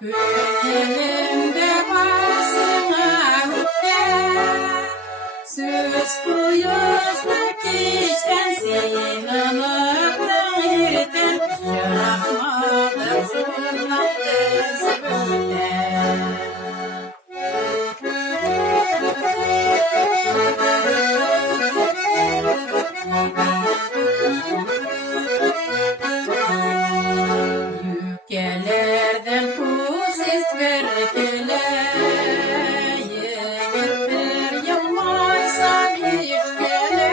Gönlümde basına söz koyuyorsak içten senin öptüğün yaşamadım şunları sebepten. Yükelerden kusiz verkele yigitler yılmaysa yükkele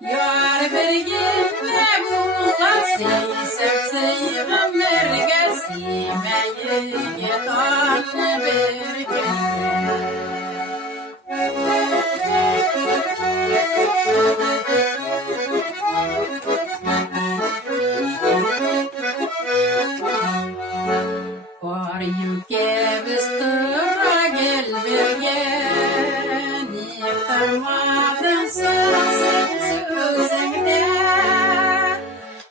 yar bir gitme bulan seysep seygamlerge simeyi yetanı bir kelle. Var yüke bistıra gel vergen yıktarmadın sözün sözünde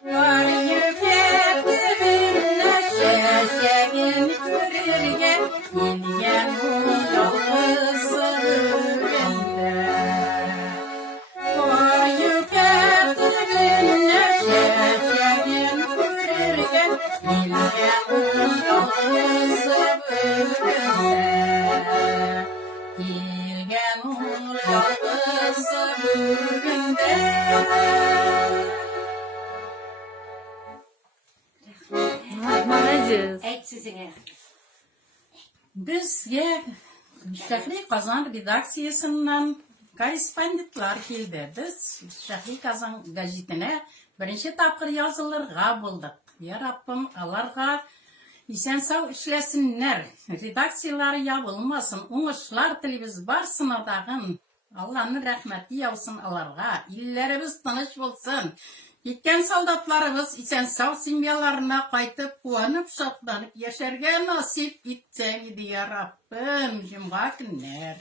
var yüke tübünle şeşegin kürürge bilgen bu yalnız sözünde var yüke tübünle şeşegin kürürge bilgen bu yalnız sözünde bilgen bu yalnız sözünde. Молодец. Ayt sizine. Bizge Şehri Kazan redaksiyasından korrespondentlar keldi. Biz Şehri Kazan gazetine birinci tapkır yazılırga bulduk. Ya Rabbim alarga isen sağ işlesinler. Redaksiyaları yapılmasın. Oңuşlar tilimiz barsın adağın. Allah'ın rahmeti yavsun alarga. İllerimiz tanış bulsun. Gitken soldatlarımız isen sağ simyalarına kaytıp kuanıp şaplanıp yaşarga nasip etse idi ya Rabbim. Cumğa günler.